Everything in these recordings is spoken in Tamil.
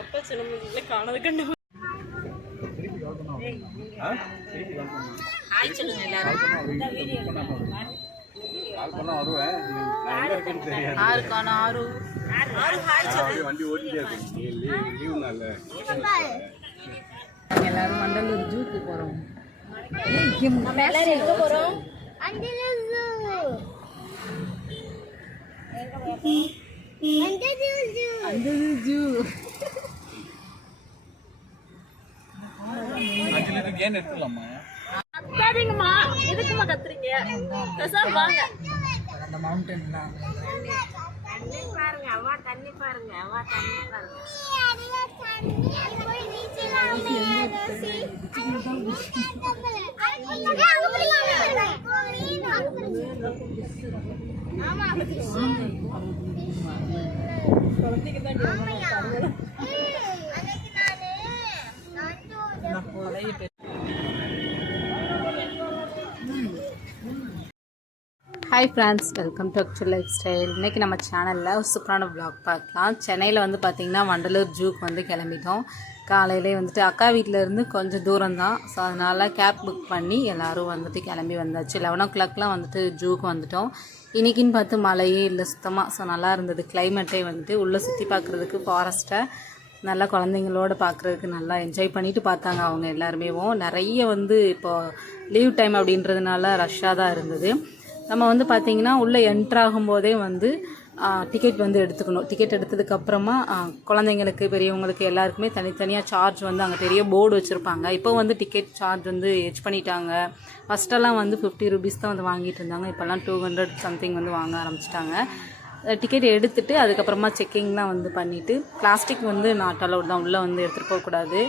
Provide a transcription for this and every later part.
அப்பா சொன்ன காணது கண்டு ஹாய் சொல்லுங்க எல்லாரும். எல்லாரும் மண்டலூர் ஜூக்கு போறோம். எங்க போறோம்? ஜூ ஏன் எடுத்துலாமா? கத்தாதீங்கம்மா, எதுக்குமா கத்துறீங்க? பேசாம வாங்க. அந்த மவுண்டன் தான். தண்ணி பாருங்க, அவ்வா தண்ணி பாருங்க, அவ்வா தண்ணி பாருங்க. Hi friends, welcome to actual life style. இன்றைக்கி நம்ம சேனலில் ஒரு சூப்பரான வ்ளாக் பார்க்கலாம். சென்னையில் வந்து பார்த்திங்கன்னா வண்டலூர் ஜூக்கு வந்து கிளம்பிட்டோம். காலையிலே வந்துட்டு அக்கா வீட்டிலேருந்து கொஞ்சம் தூரம் தான். ஸோ அதனால் கேப் புக் பண்ணி எல்லோரும் வந்துட்டு கிளம்பி வந்தாச்சு. 11 o'clockலாம் வந்துட்டு ஜூக்கு வந்துட்டோம். இன்றைக்கின்னு பார்த்து மழையே இல்லை சுத்தமாக. ஸோ நல்லா இருந்தது கிளைமேட்டே. வந்துட்டு உள்ளே சுற்றி பார்க்குறதுக்கு ஃபாரஸ்ட்டை நல்லா குழந்தைங்களோட பார்க்குறதுக்கு நல்லா என்ஜாய் பண்ணிவிட்டு பார்த்தாங்க அவங்க எல்லாருமே. நிறைய வந்து இப்போது லீவ் டைம் அப்படின்றதுனால ரஷ்ஷாக தான் இருந்தது. நம்ம வந்து பார்த்திங்கன்னா உள்ளே என்ட்ராகும்போதே வந்து டிக்கெட் வந்து எடுத்துக்கணும். டிக்கெட் எடுத்ததுக்கப்புறமா குழந்தைங்களுக்கு பெரியவங்களுக்கு எல்லாருக்குமே தனித்தனியாக சார்ஜ் வந்து அங்கே பெரிய போர்டு வச்சுருப்பாங்க. இப்போ வந்து டிக்கெட் சார்ஜ் வந்து எச் பண்ணிட்டாங்க. ஃபஸ்ட்டெல்லாம் வந்து 50 rupees தான் வந்து வாங்கிட்டு இருந்தாங்க. இப்போல்லாம் 200 சம்திங் வந்து வாங்க ஆரம்பிச்சிட்டாங்க. டிக்கெட் எடுத்துகிட்டு அதுக்கப்புறமா செக்கிங்லாம் வந்து பண்ணிவிட்டு, பிளாஸ்டிக் வந்து நாட் அலவுட் தான், உள்ளே வந்து எடுத்துகிட்டு போகக்கூடாது.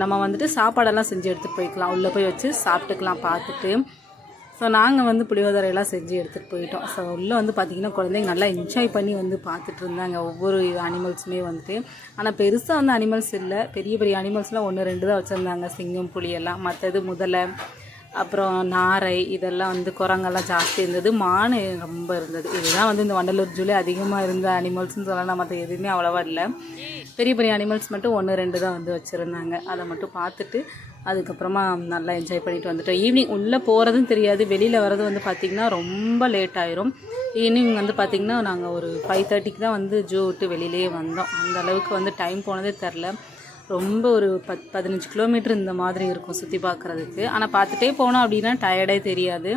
நம்ம வந்துட்டு சாப்பாடெல்லாம் செஞ்சு எடுத்துகிட்டு போய்க்கலாம், உள்ளே போய் வச்சு சாப்பிட்டுக்கலாம் பார்த்துட்டு. ஸோ நாங்கள் வந்து புளியோதரையெல்லாம் செஞ்சு எடுத்துகிட்டு போயிட்டோம். ஸோ உள்ளே வந்து பார்த்திங்கன்னா குழந்தைங்க நல்லா என்ஜாய் பண்ணி வந்து பார்த்துட்டு இருந்தாங்க ஒவ்வொரு அனிமல்ஸுமே வந்துட்டு. ஆனால் பெருசாக வந்து அனிமல்ஸ் இல்லை, பெரிய பெரிய அனிமல்ஸ்லாம் 1-2 தான் வச்சுருந்தாங்க. சிங்கம், புலியெல்லாம். மற்றது முதலை, அப்புறம் நாரை, இதெல்லாம் வந்து குரங்கெல்லாம் ஜாஸ்தி இருந்தது. மான் ரொம்ப இருந்தது. இதுதான் வந்து இந்த வண்டலூர் ஜூலே அதிகமாக இருந்த அனிமல்ஸ்னு சொல்லலாம். மற்ற எதுவுமே அவ்வளோவா இல்லை. பெரிய பெரிய அனிமல்ஸ் மட்டும் 1-2 தான் வந்து வச்சுருந்தாங்க. அதை மட்டும் பார்த்துட்டு அதுக்கப்புறமா நல்லா என்ஜாய் பண்ணிட்டு வந்துட்டோம். ஈவினிங் உள்ளே போகிறதும் தெரியாது, வெளியில் வர்றது வந்து பார்த்திங்கன்னா ரொம்ப லேட் ஆயிரும். ஈவினிங் வந்து பார்த்திங்கன்னா நாங்கள் ஒரு 5:30க்கு தான் வந்து ஜூ விட்டு வெளியிலேயே வந்தோம். அந்த அளவுக்கு வந்து டைம் போனதே தெரில. ரொம்ப ஒரு 10-15 கிலோமீட்டர் இந்த மாதிரி இருக்கும் சுற்றி பார்க்குறதுக்கு. ஆனால் பார்த்துட்டே போனோம் அப்படின்னா டயர்டே தெரியாது.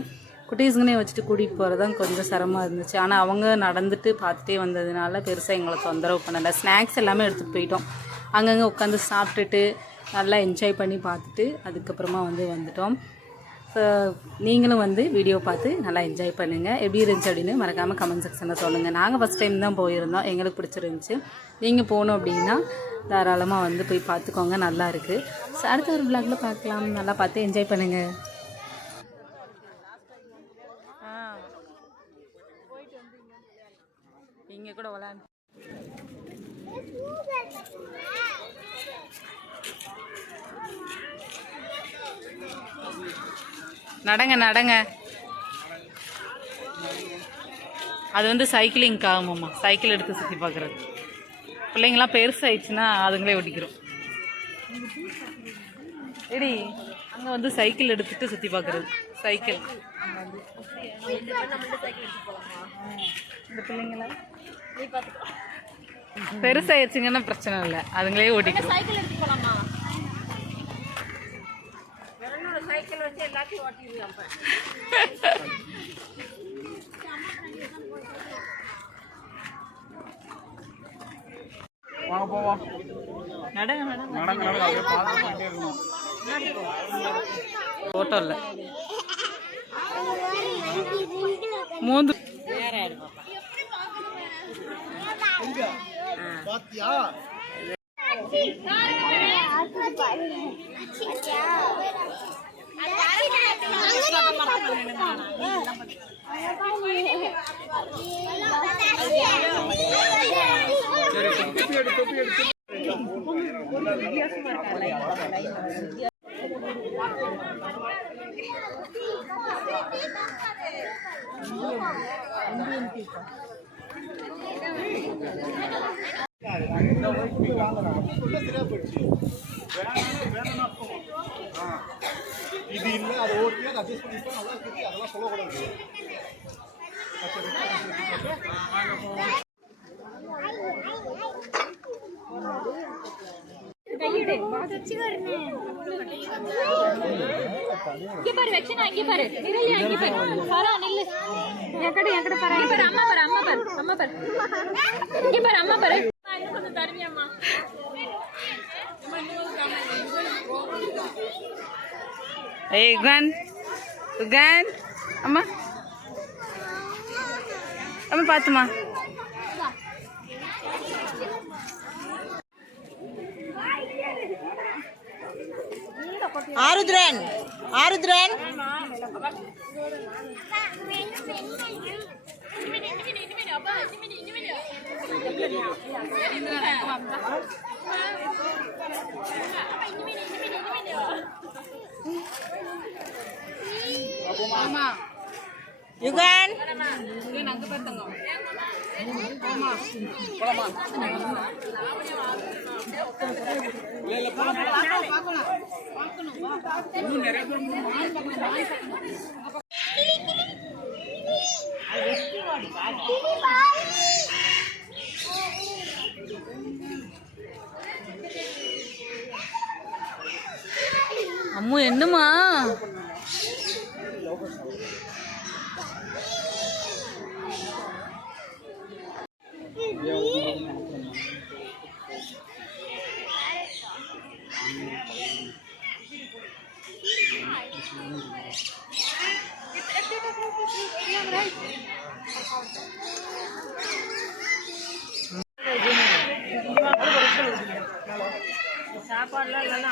குட்டீஸுங்கனே வச்சுட்டு கூட்டிகிட்டு போகிறது தான் கொஞ்சம் சிரமமாக இருந்துச்சு. ஆனால் அவங்க நடந்துட்டு பார்த்துட்டே வந்ததுனால பெருசாக எங்களை தொந்தரவு பண்ணலை. ஸ்நாக்ஸ் எல்லாமே எடுத்துகிட்டு போயிட்டோம். அங்கங்கே உட்காந்து சாப்பிட்டுட்டு நல்லா என்ஜாய் பண்ணி பார்த்துட்டு அதுக்கப்புறமா வந்து வந்துட்டோம். ஸோ நீங்களும் வந்து வீடியோ பார்த்து நல்லா என்ஜாய் பண்ணுங்கள். எப்படி இருந்துச்சு அப்படின்னு மறக்காமல் கமெண்ட் செக்ஷனில் சொல்லுங்கள். நாங்கள் ஃபஸ்ட் டைம் தான் போயிருந்தோம், எங்களுக்கு பிடிச்சிருந்துச்சி. நீங்கள் போகணும் அப்படின்னா தாராளமாக வந்து போய் பார்த்துக்கோங்க, நல்லா இருக்குது. ஸோ அடுத்த ஒரு விளாகில் பார்க்கலாம். நல்லா பார்த்து என்ஜாய் பண்ணுங்கள். இங்கே கூட விளாண்டு நடங்க நடங்க. அது வந்து சைக்கிளிங்க்கு ஆகுமாம்மா, சைக்கிள் எடுத்து சுற்றி பார்க்குறது. பிள்ளைங்களாம் பெருசாகிடுச்சுன்னா அதுங்களே ஓட்டிக்கிறோம். சரி, அங்கே வந்து சைக்கிள் எடுத்துகிட்டு சுற்றி பார்க்குறது. சைக்கிள் இந்த பிள்ளைங்களாம் பெருசாகிடுச்சுங்கன்னா பிரச்சனை இல்லை, அதுங்களே ஓட்டிக்கிறோம். சைக்கிள் எடுத்து போலாமா? சைக்கிள் வச்சு எல்லாத்தையும் ஓட்டிடலாம். வாங்க போவோம். நடங்க நடங்க நடங்க நடங்க, அப்படியே பார்த்துட்டே இருக்கணும். ஃபோட்டோ இல்லை மூந்து வேற ஆயிடும் பாத்தியா. சரியா போயிடுச்சு. இது இல்லை அதை ஓட்டி அதை அட்ஜஸ்ட் பண்ணிப்பா நல்லா இருக்குது அதெல்லாம் சொல்லக்கூடாது. ஏய் யுகன், யுகன் அம்மா அம்மா பார்த்துமா. ஆருத்ரன் ஆருத்ரன் யுகன் அம்மு என்னம்மா சாப்பாடுலாம் இல்லைன்னா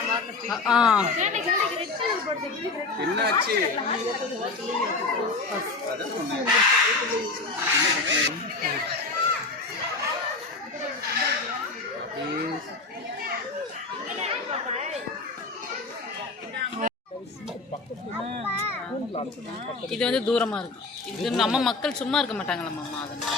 என்னாச்சு? இது வந்து தூரமா இருக்கு. இது நம்ம மக்கள் சும்மா இருக்க மாட்டாங்களா அதனால.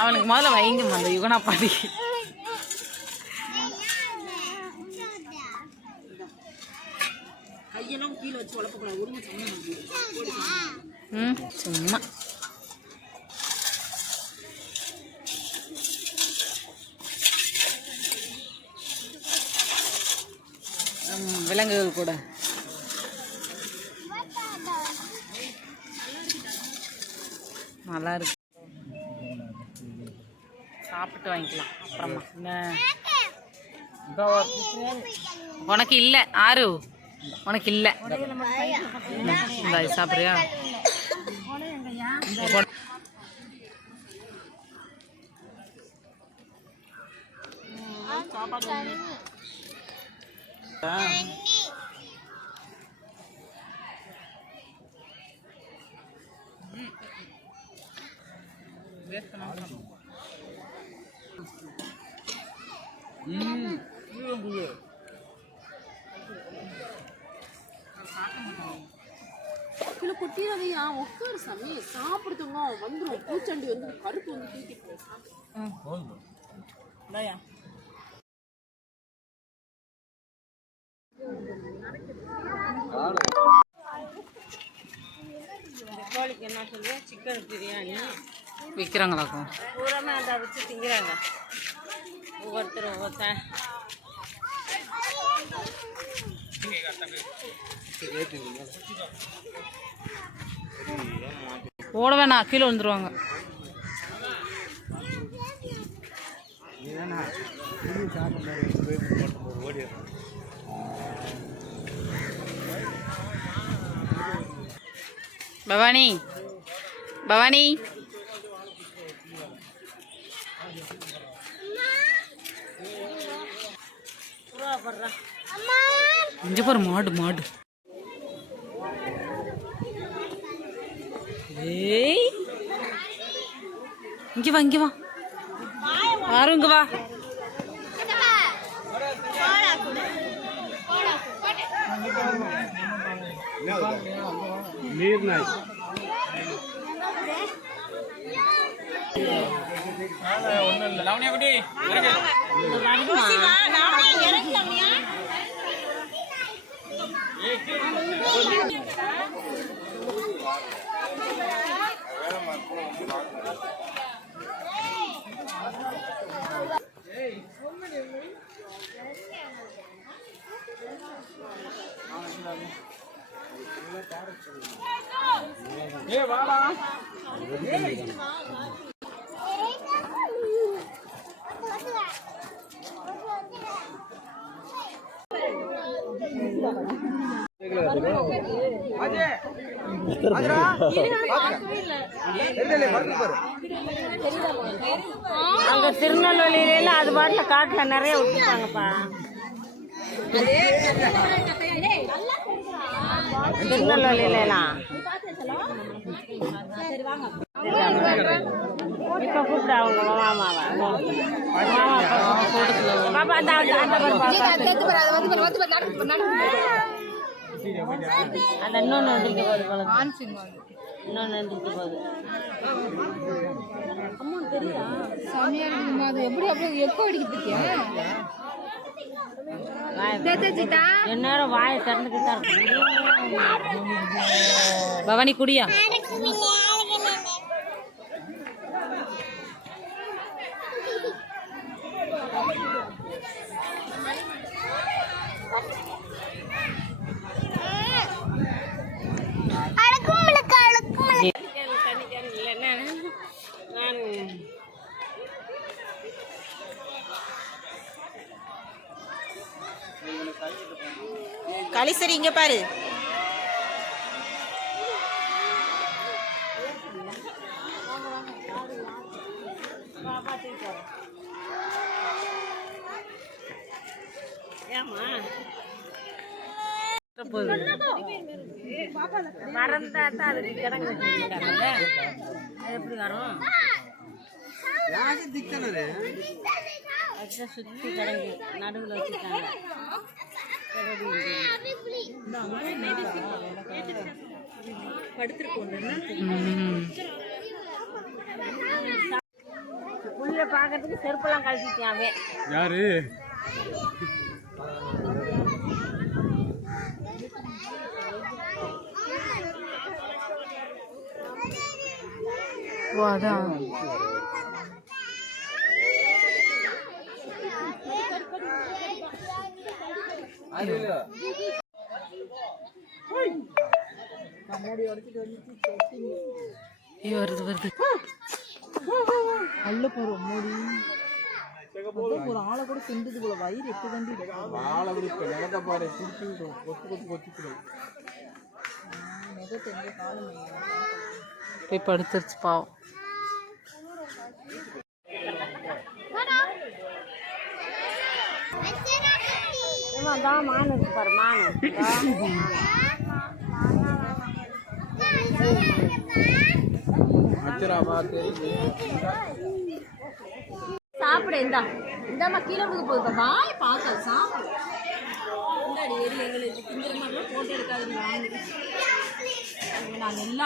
அவனுக்கு முதல்ல வைங்கம்மா அந்த யுகனா பாடி. கையெல்லாம் கீழே வச்சு உழப்பக்கூடாது. ஒழுங்கு சும்மா விலங்குகள் கூட நல்லா இருக்கு. சாப்பிட்டு வாங்கிக்கலாம் அப்புறமா. உனக்கு இல்லை ஆறு, உனக்கு இல்லை. சாப்பிட்றியா? கிலோ கொட்டிடாதையா உட்காரு சாமி. சாப்பிடுறதுங்க வந்துடும். பூச்சண்டி வந்து கருப்பு வந்து தூக்கிட்டு கோழிக்கு என்ன சொல்லுவேன்? சிக்கன் பிரியாணி விற்கிறாங்களாக்கும். பூராமே அதை வச்சு திங்கிறாங்க ஒவ்வொருத்தரும் ஒவ்வொருத்தன். ஓட வேணாம், கீழே வந்துருவாங்க. பவானி பவானி இங்க பாரு மாடு மாடு. ஏய் இங்க வா இங்க வா யாரும் இங்க வா. நீர் நாய் லவனியா குட்டி இருக்கு. ஏய் வாடா. அங்க திருநெல்வேலியில அது பாட்டுல காட்டுல நிறைய விட்டுருக்காங்கப்பா. திருநெல்வேலியிலாம் இப்ப கூப்பிட அவங்க மாமாவை பாப்பா அந்த அந்த இன்னொன்று வந்துருக்க போகுது இன்னொன்று வந்துருக்க போகுது. எந்நேரம் வாயை திறந்துக்கிட்டு தான் இருக்கு. பவானி குடியா? களிசரி இங்க பாரு. மறந்தாத்தான் அதுக்கு கிடங்கு வச்சிருக்காங்கல்ல, அது எப்படி வரும்? அதுதான் சுத்தி கிடங்கு நடுவில் வச்சுருக்காங்க. புள்ளிய பாக்கிறதுக்கு செருப்பெல்லாம் கழட்டிட்டாவே. யாரு அதான் வருது வருது. அல்ல போறோம் மோடி ஒரு ஆளை கூட செஞ்சது போல வயிறு எட்டு தண்டி வாழை விடுப்பு நிலத்தை பாரு குடிச்சுக்கிட்டோம் கொத்து கொத்து கொத்திக்கிறோம். போய் படுத்துருச்சு பாவம். மான் இருக்கு பாரு, மான் சாப்பிட. இந்தாம்மா கீழே விழுக போகுது. வாய் பார்க்க சாப்பிடு. எங்களுக்கு திங்கிற மாதிரிலாம் போட்டு எடுக்காது. நாங்கள் எல்லாம்